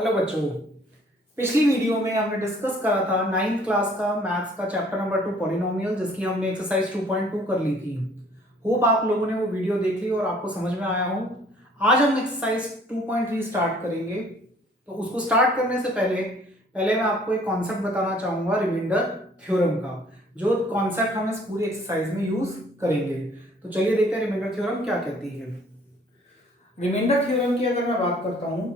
Hello बच्चों, पिछली video में हमने डिस्कस करा था 9th क्लास का मैथ्स का चैप्टर नंबर 2 पॉलिनोमियल, जिसकी हमने एक्सरसाइज 2.2 कर ली थी। होप आप लोगों ने वो वीडियो देख ली और आपको समझ में आया हो। आज हम एक्सरसाइज 2.3 स्टार्ट करेंगे। तो उसको स्टार्ट करने से पहले पहले मैं आपको एक कॉन्सेप्ट बताना चाहूंगा रिमाइंडर थ्योरम का, जो कॉन्सेप्ट हम इस पूरी एक्सरसाइज में यूज करेंगे। तो चलिए देखते हैं रिमाइंडर थ्योरम क्या कहती है। रिमाइंडर थ्योरम की अगर मैं बात करता हूं,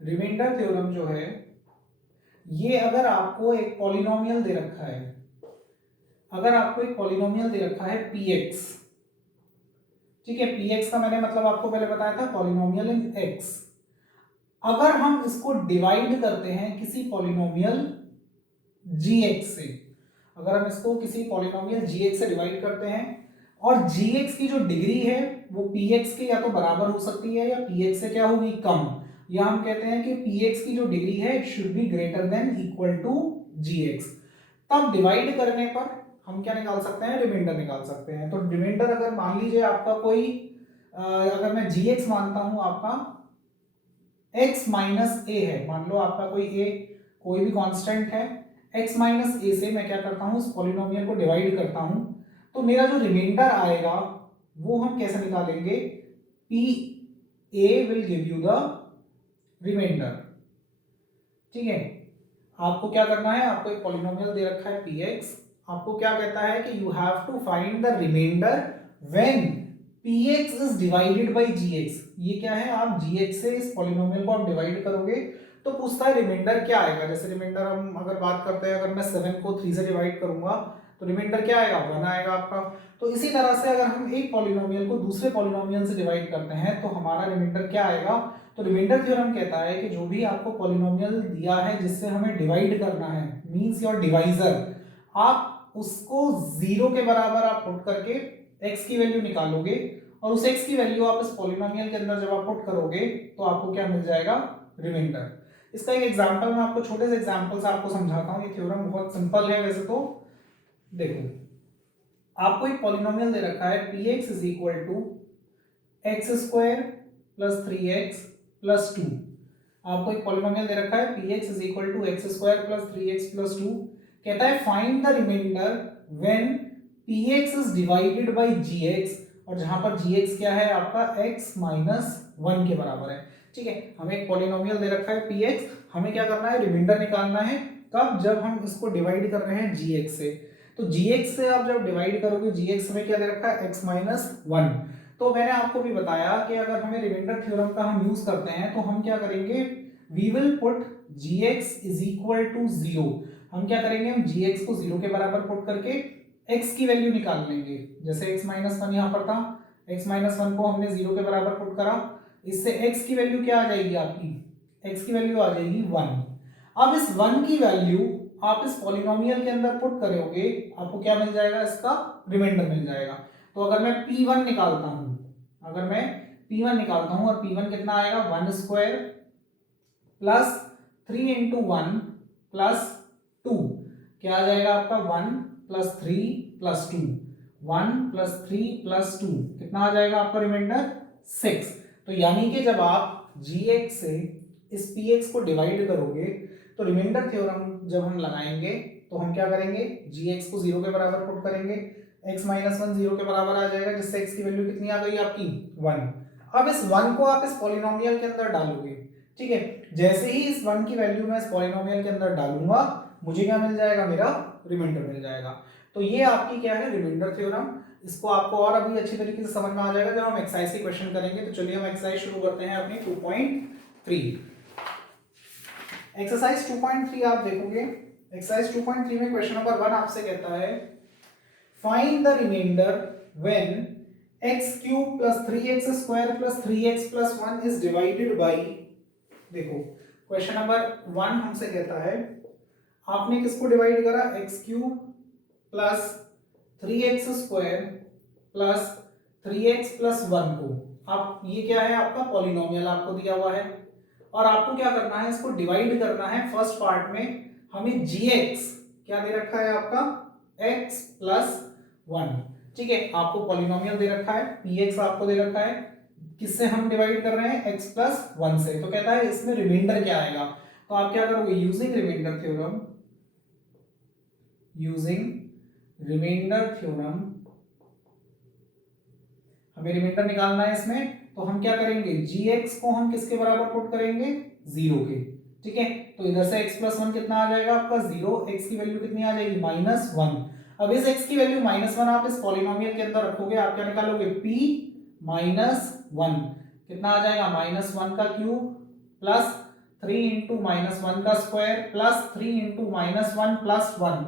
रिमाइंडर थ्योरम जो है ये अगर आपको एक पॉलिनोमियल दे रखा है, अगर आपको एक पॉलिनोमियल दे रखा है px, ठीक है, px का मैंने मतलब आपको पहले बताया था पॉलिनोमियल इन x। अगर हम इसको डिवाइड करते हैं किसी पॉलिनोमियल gx से, अगर हम इसको किसी पॉलिनोमियल gx से डिवाइड करते हैं और gx की जो डिग्री है वो px के या तो बराबर हो सकती है या px से क्या होगी, कम, या हम कहते हैं कि px की जो डिग्री है it should be greater than equal to gx। तब डिवाइड करने पर हम क्या निकाल सकते हैं, रिमाइंडर निकाल सकते हैं। तो रिमाइंडर अगर मान लीजिए आपका कोई अगर मैं gx मानता हूं आपका x माइनस ए है, मान लो आपका कोई a कोई भी कांस्टेंट है, x माइनस ए से मैं क्या करता हूं, इस पॉलिनोमियल को डिवाइड करता हूं, तो मेरा जो रिमाइंडर आएगा वो हम कैसे निकालेंगे, p a will give you the remainder. ठीक है, आपको क्या करना है, आपको एक पॉलिनोमियल दे रखा है px, आपको क्या कहता है कि you have to find the remainder when px is divided by gx। ये क्या है, आप gx से इस पॉलिनोमियल को आप डिवाइड करोगे तो पूछता है रिमाइंडर क्या आएगा। जैसे रिमाइंडर हम अगर बात करते हैं, अगर मैं 7 को 3 से डिवाइड करूंगा तो रिमाइंडर क्या आएगा, 1 आएगा आपका। तो इसी तरह से अगर हम एक पॉलिनोमियल को दूसरे पॉलिनोमियल से डिवाइड करते हैं तो हमारा रिमाइंडर क्या आएगा। तो रिमाइंडर थ्योरम कहता है कि जो भी आपको पॉलिनोमियल दिया है जिससे हमें डिवाइड करना है, मींस योर डिवाइजर, आप उसको 0 के बराबर आप पुट करके x की वैल्यू निकालोगे और उस x की वैल्यू आप इस पॉलिनोमियल के अंदर जब आप पुट करोगे तो आपको क्या मिल जाएगा, रिमाइंडर। इसका एक एग्जांपल मैं आपको छोटे से एग्जांपल से आपको समझाता हूं। ये थ्योरम बहुत सिंपल है वैसे तो। देखो, आपको एक पॉलिनोमियल दे रखा है px is equal to x square plus 3x plus 2। आपको एक पॉलिनोमियल दे रखा है px is equal to x square plus 3x plus 2। कहता है find the remainder when px is divided by gx, और जहां पर gx क्या है आपका x माइनस 1 के बराबर है। ठीक है, हमें एक पॉलिनोमियल दे रखा है px, हमें क्या करना है, रिमाइंडर निकालना है। कब, जब हम इसको डिवाइड कर रहे हैं gx से। तो gx से आप जब डिवाइड करोगे, gx में क्या दे रखा है, x माइनस 1। तो मैंने आपको भी बताया कि अगर हमें रिमाइंडर थ्योरम का हम यूज करते हैं तो हम क्या करेंगे, we will put gx is equal to 0। हम क्या करेंगे, हम gx को 0 के बराबर पुट करके x की वैल्यू निकाल लेंगे। जैसे x माइनस 1 यहाँ पर था, x माइनस 1 को हमने 0 के बराबर पुट करा, इससे x की वैल्यू क्या आ जाएगी आपकी, x की वैल्यू आ जाएगी 1। अब इस 1 की वैल्यू आप इस पॉलिनोमियल के अंदर पुट करोगे, आपको क्या मिल जाएगा, इसका रिमाइंडर मिल जाएगा। तो अगर मैं p1 निकालता हूं, अगर मैं p1 निकालता हूं और p1 कितना आएगा, 1 स्क्वायर प्लस 3 इंटू 1 प्लस 2, क्या आ जाएगा आपका, 1 प्लस 3 प्लस 2, 1 प्लस 3 प्लस 2, कितना आ जाएगा आपका रिमाइंडर, 6। तो यानी कि जब आप gx से इस px को डिवाइड करोगे तो रिमाइंडर थ्योरम जब हम लगाएंगे तो हम क्या करेंगे, gx को 0 के बराबर पुट करेंगे, x माइनस 1 0 के बराबर आ जाएगा, जिससे x की वैल्यू कितनी आ गई आपकी, 1। अब इस 1 को आप इस पॉलिनोमियल के अंदर डालोगे। ठीक है, जैसे ही इस 1 की वैल्यू मैं इस पॉलिनोमियल के अंदर डालूंगा, मुझे क्या मिल जाएगा, मेरा रिमाइंडर मिल जाएगा। तो ये आपकी क्या है, रिमाइंडर थ्योरम। इसको आपको और अभी अच्छी तरीके से समझ में आ जाएगा जब हम एक्सरसाइज के क्वेश्चन करेंगे। तो चलिए हम एक्सरसाइज शुरू करते हैं अपनी 2.3। एक्सरसाइज 2.3 आप देखोगे, एक्सरसाइज 2.3 में क्वेश्चन नंबर 1 आपसे कहता है find the remainder when x cube plus 3x square plus 3x plus 1 is divided by. देखो, क्वेश्चन नंबर 1 हमसे कहता है आपने किसको डिवाइड करा, x cube plus 3x square plus 3x plus 1 को। आप ये क्या है, आपका पॉलिनोमियल आपको दिया हुआ है और आपको क्या करना है, इसको डिवाइड करना है। फर्स्ट पार्ट में हमें gx क्या दे रखा है आपका, x प्लस 1। ठीक है, आपको पॉलिनोमियल दे रखा है, px आपको दे रखा है, किससे हम डिवाइड कर रहे हैं, x प्लस 1 से। तो कहता है इसमें रिमाइंडर क्या आएगा, तो आप क्या करोगे, using remainder theorem, using remainder theorem हमें रिमाइंडर निकालना है इसमें, तो हम क्या करेंगे, gx को हम किसके बराबर पुट करेंगे, 0 के। ठीक है, तो इधर से x प्लस 1 कितना आ जाएगा आपका 0, x की वैल्यू कितनी आ जाएगी -1। अब इस x की वैल्यू -1 आप इस पॉलिनोमियल के अंदर रखोगे, आप क्या निकालोगे, p -1 कितना आ जाएगा, -1 का क्यूब प्लस 3 इंटू -1 का स्क्वायर प्लस 3 इंटू -1 प्लस 1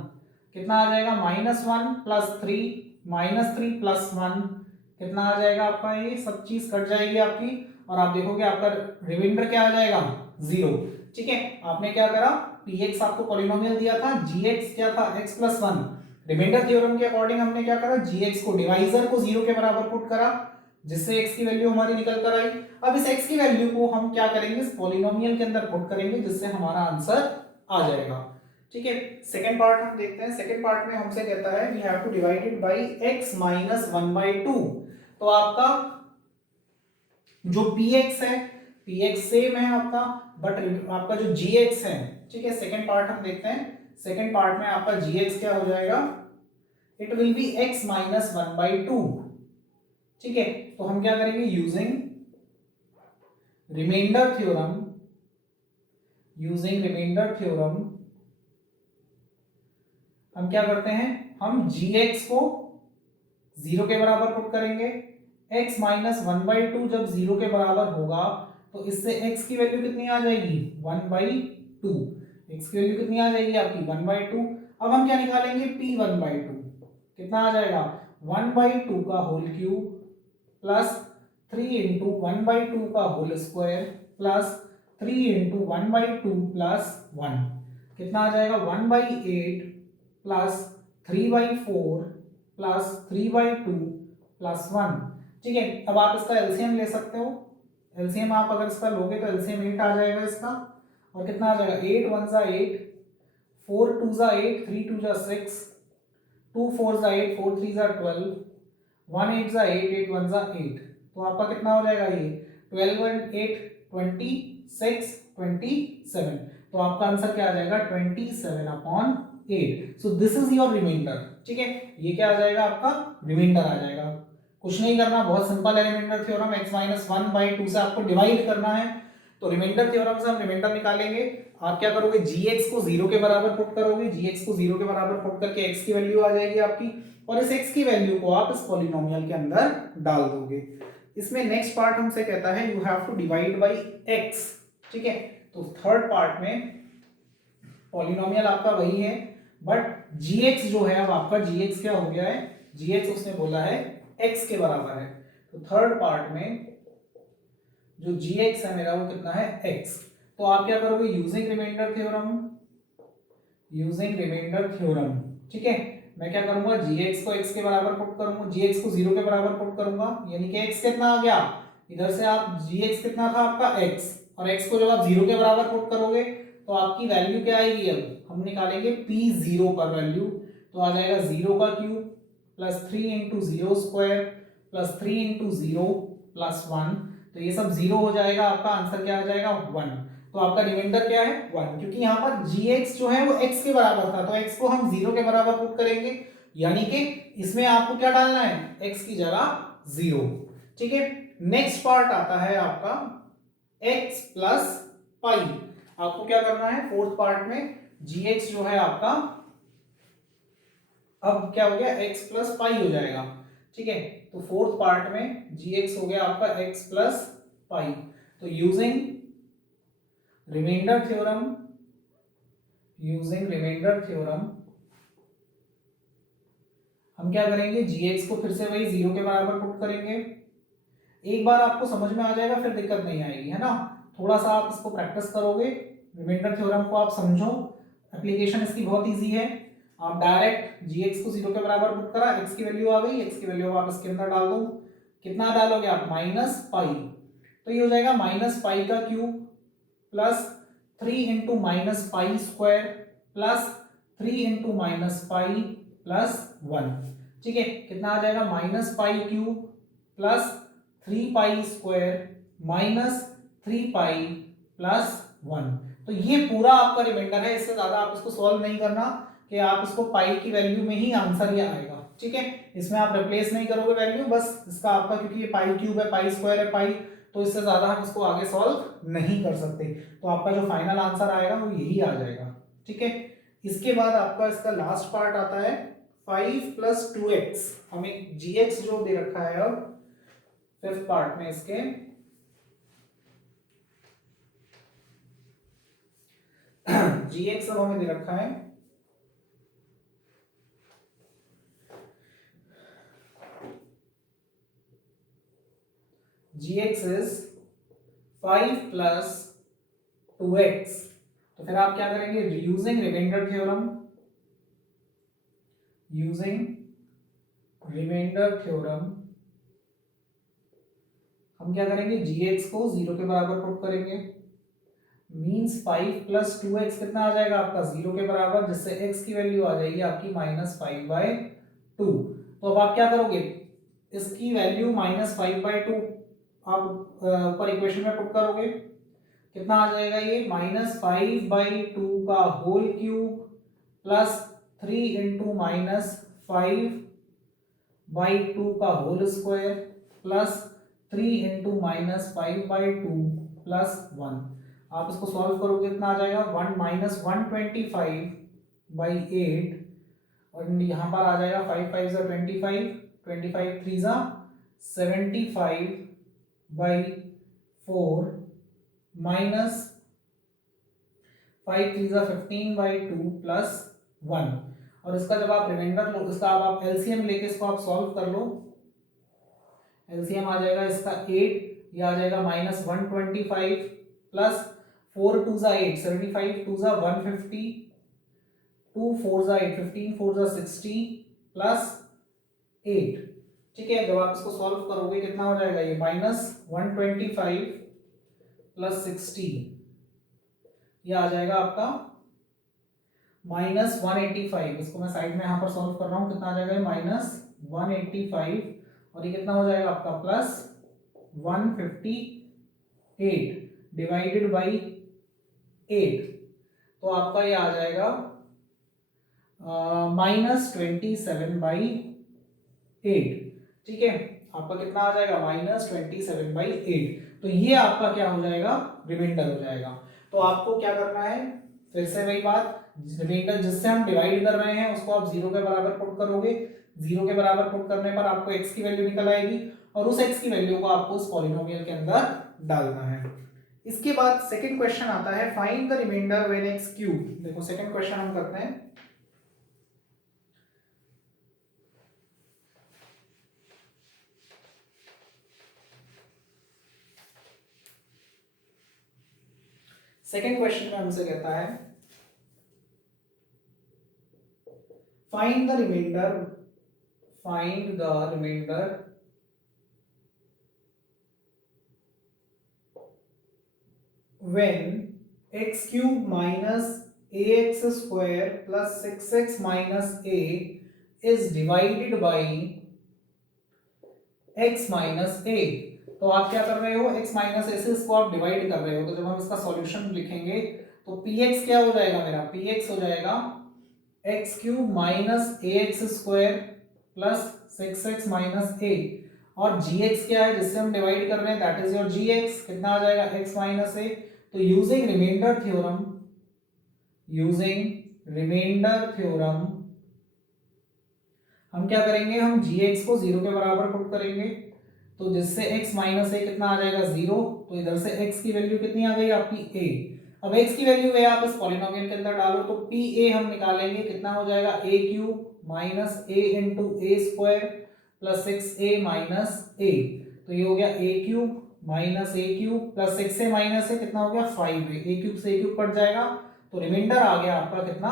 कितना आ जाएगा, -1 प्लस 3 -3 प्लस 1 कितना आ जाएगा आपका, ये सब चीज कट जाएगी आपकी, और आप देखोगे आपका रिमाइंडर क्या आ जाएगा, 0। ठीक है, आपने क्या करा, px आपको पॉलिनोमियल दिया था, gx क्या था, x प्लस 1। रिमाइंडर थ्योरम के अकॉर्डिंग हमने क्या करा, gx को डिवाइजर को 0 के बराबर पुट करा, जिससे x की वैल्यू हमारी निकल कर आई। अब इस x की वैल्यू को हम क्या करेंगे, इस पॉलिनोमियल के अंदर पुट करेंगे, जिससे हमारा आंसर आ जाएगा। ठीक है, सेकंड पार्ट हम देखते हैं। सेकंड पार्ट में हमसे कहता है we have to divide it by x minus 1/2। तो आपका जो px है, px सेम है आपका, बट आपका जो gx है, ठीक है, सेकंड पार्ट हम देखते हैं। सेकंड पार्ट में आपका gx क्या हो जाएगा, it will be x minus 1/2। ठीक है, तो हम क्या करेंगे, using remainder theorem, using remainder theorem हम क्या करते हैं, हम gx को 0 के बराबर पुट करेंगे। x माइनस 1/2 जब 0 के बराबर होगा तो इससे x की वैल्यू कितनी आ जाएगी, 1/2। x की वैल्यू कितनी आ जाएगी आपकी, 1/2। अब हम क्या निकालेंगे, p 1/2 कितना आ जाएगा, 1/2 का होल क्यूब प्लस 3 इंटू 1/2 का whole square plus 3 into 1/2 plus 1 कितना आ जाएगा, 1/8 प्लस 3/4 प्लस 3/2 प्लस 1। ठीक है, अब आप इसका एलसीएम ले सकते हो। एलसीएम आप अगर इसका लोगे तो एलसीएम 8 आ जाएगा इसका, और कितना आ जाएगा, 8 1 जा 8, 4 2 जा 8, 3 2 जा 6, 2 4 जा 8, 4 3 जा 12, 1 8 जा 8, 8 1 जा 8। तो आपका कितना हो जाएगा, ये 12 and 8 26 27। तो आपका आंसर क्या आ जाएगा, 27/8। So this is your remainder. ठीक है, ये क्या आ जाएगा, आपका रिमाइंडर आ जाएगा। कुछ नहीं करना, बहुत सिंपल है रिमाइंडर थ्योरम, x माइनस 1/2 से आपको डिवाइड करना है। तो रिमाइंडर थ्योरम से हम रिमाइंडर निकालेंगे। आप क्या करोगे, gx को 0 के बराबर पुट करोगे, gx को 0 के बराबर पुट करके x की वैल्यू आ जाएगी आपकी, और इस x की वैल्यू को आप इस पॉलिनोमियल के अंदर डाल दोगे। इसमें नेक्स्ट पार्ट हमसे कहता है you have to divide by x। ठीक है, तो थर्ड पार्ट में पॉलिनोमियल आपका वही है, बट gx जो है, अब आपका gx क्या हो गया है, gx उसने बोला है x के बराबर है। तो थर्ड पार्ट में जो gx है मेरा वो कितना है, x। तो आप क्या करोगे, using remainder theorem, using remainder theorem. ठीक है, मैं क्या करूंगा, gx को x के बराबर पुट करूंगा, gx को 0 के बराबर पुट करूंगा, यानी कि x कितना आ गया, इधर से आप gx कितना था आपका x, और x को जब आप 0 के बराबर पुट करोगे तो आपकी वैल्यू क्या आएगी, अब हम निकालेंगे p0 पर वैल्यू। तो आ जाएगा 0 का cube plus 3 into 0 square plus 3 into 0 plus 1। तो ये सब 0 हो जाएगा, आपका आंसर क्या आ जाएगा, 1। तो आपका रिमाइंडर क्या है, 1, क्योंकि यहाँ पर gx जो है वो x के बराबर था, तो x को हम 0 के बराबर पुट करेंगे, यानी कि इसमें आपको क्या डालना है, x की जगह 0। ठीक है, नेक्स्ट पार्ट आता है आपका x प्लस पाई। आपको क्या करना है, फोर्थ पार्ट में gx जो है आपका अब क्या हो गया, x प्लस पाई हो जाएगा। ठीक है, तो फोर्थ पार्ट में gx हो गया आपका x प्लस पाई। तो using remainder theorem, using remainder theorem हम क्या करेंगे, gx को फिर से वही 0 के बराबर पुट करेंगे। एक बार आपको समझ में आ जाएगा, फिर दिक्कत नहीं आएगी, है ना। थोड़ा सा आप इसको प्रैक्टिस करोगे, रिमाइंडर थ्योरम को आप समझो, एप्लीकेशन इसकी बहुत इजी है। आप डायरेक्ट gx को 0 के बराबर पुट करा, x की वैल्यू आ गई, x की वैल्यू आप इसके अंदर डाल दो। कितना डालोगे आप, -पाई। तो ये हो जाएगा -पाई का cube plus 3 into -pi square plus 3 into -pi plus 1। ठीक है, कितना आ जाएगा, -पाई क्यूब प्लस 3π² माइनस 3π+1। तो ये पूरा आपका रिमाइंडर है, इससे ज्यादा आप इसको सॉल्व नहीं करना कि आप इसको पाई की वैल्यू में ही आंसर ये आएगा, ठीक है। इसमें आप रिप्लेस नहीं करोगे वैल्यू, बस इसका आपका, क्योंकि ये पाई क्यूब है, पाई स्क्वायर है पाई, तो इससे ज्यादा हम इसको आगे सॉल्व नहीं कर सकते। तो आपका जो फाइनल आंसर आएगा वो यही आ जाएगा, ठीक है। इसके बाद आपका इसका लास्ट पार्ट आता है 5 + 2x। हमें gx जो दे रखा है अब फिफ्थ पार्ट में इसके, gx अब हमें दे रखा है gx is 5 + 2x। तो फिर आप क्या करेंगे, यूजिंग रिमाइंडर थ्योरम, हम क्या करेंगे, gx को 0 के बराबर पुट करेंगे, मींस 5 + 2x कितना आ जाएगा आपका 0 के बराबर, जिससे x की वैल्यू आ जाएगी आपकी -5/2। तो अब आप क्या करोगे, इसकी वैल्यू -5/2 आप ऊपर इक्वेशन में पुट करोगे, कितना आ जाएगा ये, -5/2 का होल क्यूब प्लस 3 × -5/2 का होल स्क्वायर प्लस 3 × -5/2 + 1। आप इसको सॉल्व करोगे कितना आ जाएगा, 125/8, और यहाँ पर आ जाएगा 5 × 5 = 25, 25 × 3 = 75/4 माइनस 5 × 3 = 15/2 + 1। और इसका जब आप रिमाइंडर लो, इसका आप एलसीएम लेके इसको आप सॉल्व कर लो, एलसीएम आ जाएगा इसका 8, ये आ जाएगा -125 प्लस 4 × 2 = 8, 75 × 2 = 150, 2 × 4 = 8, 15 × 4 = 60 प्लस 8, ठीक है। जब आप इसको सॉल्व करोगे कितना हो जाएगा ये, -125 + 60, ये आ जाएगा आपका -185। इसको मैं साइड में यहाँ पर सॉल्व कर रहा हूँ, कितना आ जाएगा -185, और ये कितना हो जाएगा आपका +158 डिवाइडेड बाई 8, तो आपका ये आ जाएगा -27/8, ठीक है। आपका कितना आ जाएगा, -27/8। तो ये आपका क्या हो जाएगा, रिमाइंडर हो जाएगा। तो आपको क्या करना है, फिर से वही बात, रिमाइंडर जिससे हम डिवाइड कर रहे हैं उसको आप 0 के बराबर पुट करोगे, 0 के बराबर पुट करने पर आपको x की वैल्यू निकल आएगी, और उस x की वैल्यू को आपको उस पॉलिनोमियल के अंदर डालना है। इसके बाद सेकंड क्वेश्चन आता है, find the remainder when x cube. देखो सेकंड क्वेश्चन हम करते हैं, सेकेंड क्वेश्चन में हमसे कहता है find the remainder when x³ - ax² + 6x - a is divided by x - a। तो आप क्या कर रहे हो, x - a से इसको आप डिवाइड कर रहे हो, तो जब हम इसका सॉल्यूशन लिखेंगे तो px क्या हो जाएगा मेरा, px हो जाएगा x³ - ax² + 6x - a, और gx क्या है जिससे हम डिवाइड कर रहे हैं, दैट इज योर gx, कितना आ जाएगा x - a। तो यूजिंग रिमाइंडर थ्योरम हम क्या करेंगे, हम gx को 0 के बराबर पुट करेंगे, तो जिससे x - a कितना आ जाएगा 0, तो इधर से x की वैल्यू कितनी आ गई आपकी a। अब x की वैल्यू है आप इस पॉलिनोमियल के अंदर डालो, तो pa हम निकालेंगे, कितना हो जाएगा a³ - a × a² + 6a - a, तो ये हो गया a³ - a³ + 6a - a, कितना हो गया 5a, a³ से a³ कट जाएगा, तो रिमाइंडर आ गया आपका कितना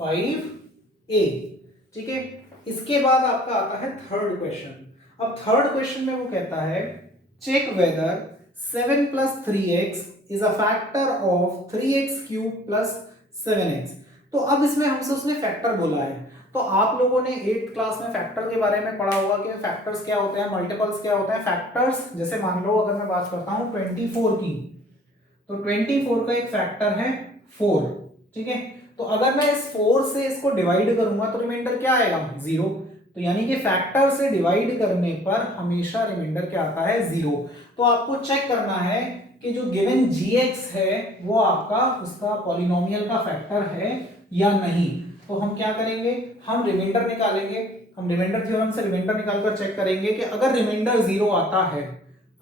5a, ठीक है। इसके बाद आपका आता है थर्ड क्वेश्चन। अब थर्ड क्वेश्चन में वो कहता है check whether 7 + 3x is a factor of 3x³ + 7x। तो अब इसमें हमसे उसने फैक्टर बोला है, तो तो आप लोगों ने 8th क्लास में फैक्टर के बारे में पढ़ा होगा कि फैक्टर्स क्या होते हैं, मल्टीपल्स क्या होते हैं। फैक्टर्स जैसे मान लो अगर मैं बात करता हूँ 24 की, तो 24 का एक फैक्टर है 4, ठीक है। तो अगर मैं इस 4 से इसको डिवाइड करूंगा तो रिमाइंडर क्या आएगा, 0। तो यानी कि फैक्टर से डिवाइड करने पर हमेशा रिमाइंडर क्या आता है, 0। तो आपको चेक करना है कि जो गिवन gx है वो आपका उसका पॉलिनोमियल का फैक्टर है या नहीं। तो हम क्या करेंगे, हम रिमाइंडर निकालेंगे। हम रिमाइंडर थ्योरम से रिमाइंडर निकालकर चेक करेंगे कि अगर रिमाइंडर 0 आता है,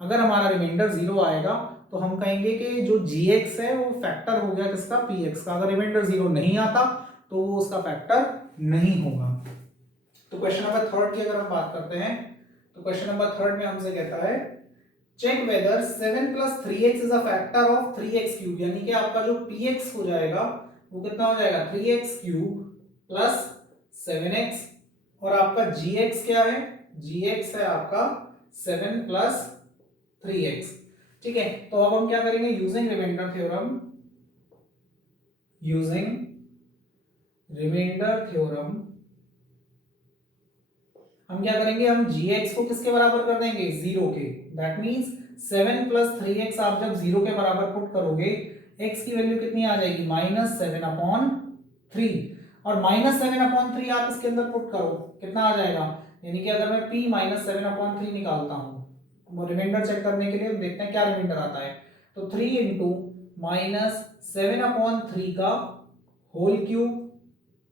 अगर हमारा रिमाइंडर 0 आएगा तो हम कहेंगे कि जो gx है वो फैक्टर हो गया किसका, px का। अगर रिमाइंडर 0 नहीं आता तो वो उसका फैक्टर नहीं होगा। तो क्वेश्चन नंबर 3 की अगर हम बात करते हैं तो क्वेश्चन नंबर 3 में हमसे कहता है check whether 7 + 3x is a factor of 3x³ यानी कि आपका जो px हो जाएगा वो कितना हो जाएगा, 3x³ + 7x, और आपका gx क्या है, gx है आपका 7 + 3x, ठीक है। तो अब हम क्या करेंगे, यूजिंग रिमाइंडर थ्योरम, हम क्या करेंगे, हम gx को किसके बराबर कर देंगे, 0 के। दैट मींस 7 + 3x आप जब 0 के बराबर पुट करोगे x की वैल्यू कितनी आ जाएगी, -7/3, और -7/3 आप इसके अंदर पुट करो कितना आ जाएगा, यानी कि अगर मैं p -7/3 निकालता हूं, वो रिमाइंडर चेक करने के लिए देखते हैं क्या रिमाइंडर आता है। तो 3 × -7/3 का होल क्यूब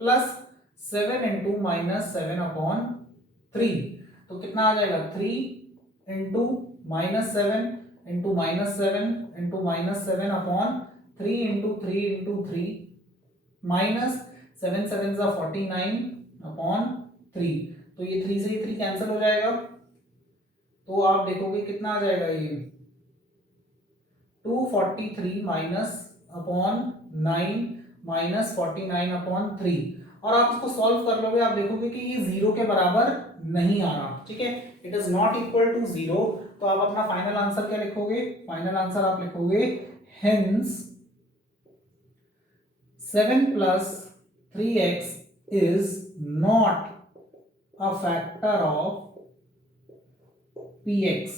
प्लस 7 × -7/3, तो कितना आ जाएगा, 3 × -7 × -7 × -7/3 × 3 × 3 -7 7 49/3। तो ये 3 से 3 कैंसिल हो जाएगा, तो आप देखोगे कितना आ जाएगा, ये 243 -/9 -49/3, और आप इसको सॉल्व कर लोगे, आप देखोगे कि ये 0 के बराबर नहीं आ रहा, ठीक है, it is not equal to 0। तो आप अपना फाइनल आंसर क्या लिखोगे, फाइनल आंसर आप लिखोगे hence 7 + 3x is not a factor of px,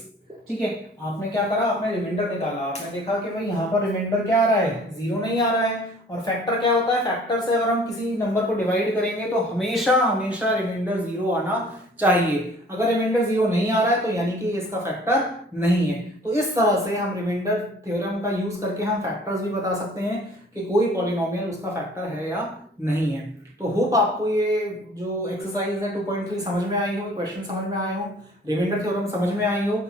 ठीक है। आपने क्या करा, आपने रिमाइंडर निकाला, आपने देखा कि भाई यहाँ पर रिमाइंडर क्या आ रहा है, 0 नहीं आ रहा है। और फैक्टर क्या होता है, फैक्टर से अगर हम किसी नंबर को डिवाइड करेंगे तो हमेशा हमेशा रिमाइंडर 0 आना चाहिए। अगर रिमाइंडर 0 नहीं आ रहा है तो यानी कि इसका फैक्टर नहीं है। तो इस तरह से हम रिमाइंडर थ्योरम का यूज करके हम फैक्टर्स भी बता सकते हैं कि कोई पॉलिनोमियल उसका फैक्टर है या नहीं है। तो होप आपको ये जो एक्सरसाइज है 2.3 समझ में आई हो, क्वेश्चन समझ में आए हो, रिमाइंडर थ्योरम समझ में आई हो।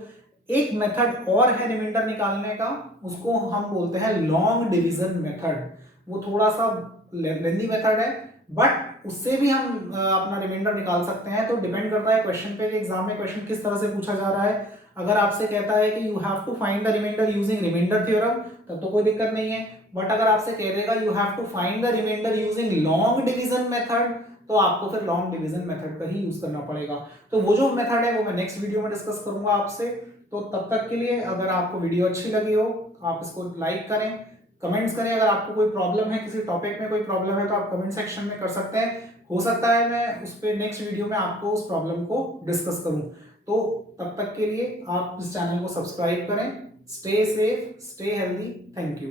एक मेथड और है रिमाइंडर निकालने का, उसको हम बोलते हैं लॉन्ग डिवीजन मेथड। वो थोड़ा सा लेंथी मेथड है, बट उससे भी हम अपना रिमाइंडर निकाल सकते हैं। तो डिपेंड करता है क्वेश्चन पे कि एग्जाम में क्वेश्चन किस तरह से पूछा जा रहा है। अगर आपसे कहता है कि you have to find the remainder using remainder theorem, तब तो कोई दिक्कत नहीं है। बट अगर आपसे कह देगा you have to find the remainder using long division method, तो आपको फिर लॉन्ग डिवीजन मेथड का ही यूज करना पड़ेगा। तो वो जो मेथड है वो मैं नेक्स्ट वीडियो में डिस्कस करूंगा आपसे। तो तब तक के लिए अगर आपको वीडियो अच्छी लगी हो आप इसको लाइक करें, कमेंट्स करें। अगर आपको कोई प्रॉब्लम है, किसी टॉपिक में कोई प्रॉब्लम है तो आप कमेंट सेक्शन में कर सकते हैं। हो सकता है मैं उस पर नेक्स्ट वीडियो में आपको उस प्रॉब्लम को डिस्कस करूं। तो तब तक के लिए आप इस चैनल को सब्सक्राइब करें। Stay safe, stay healthy, thank you.